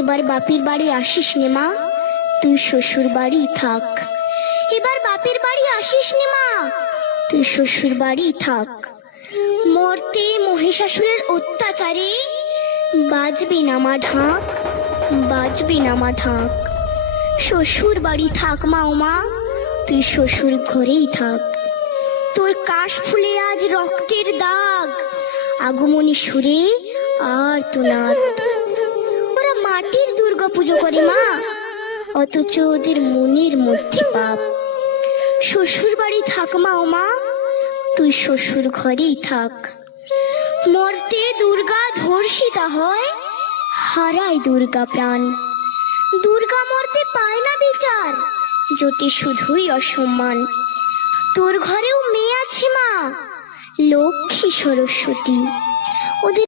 এবার বাপের বাড়ি আসিস নে মা, তুই শ্বশুর বাড়ি থাক। এবার বাপের বাড়ি আসিস নে মা, তুই শ্বশুর বাড়ি থাক। মর্তে মহিষাসুরের অত্যাচারে বাজবে না মা ঢাক, বাজবে না মা ঢাক। শ্বশুর বাড়ি থাক মা ও মা, তুই শ্বশুর ঘরেই থাক। তোর কাশ ফুলে আজ রক্তের দাগ, আগমনী সুরে আর তো নাদ। ওরা মাটির দুর্গা পুজো করে মা, অথচ ওদের মনের মধ্যে পাপ। শ্বশুর বাড়ি থাক মা ও মা, তুই শ্বশুর ঘরেই থাক। মর্তে দুর্গা ধর্ষিতা হয়, হারায় দুর্গা প্রাণ। দুর্গা মর্তে পায় না বিচার, জোটে শুধুই অসম্মান। তোর ঘরেও মেয়ে আছে মা, লক্ষ্মী সরস্বতী, ওদের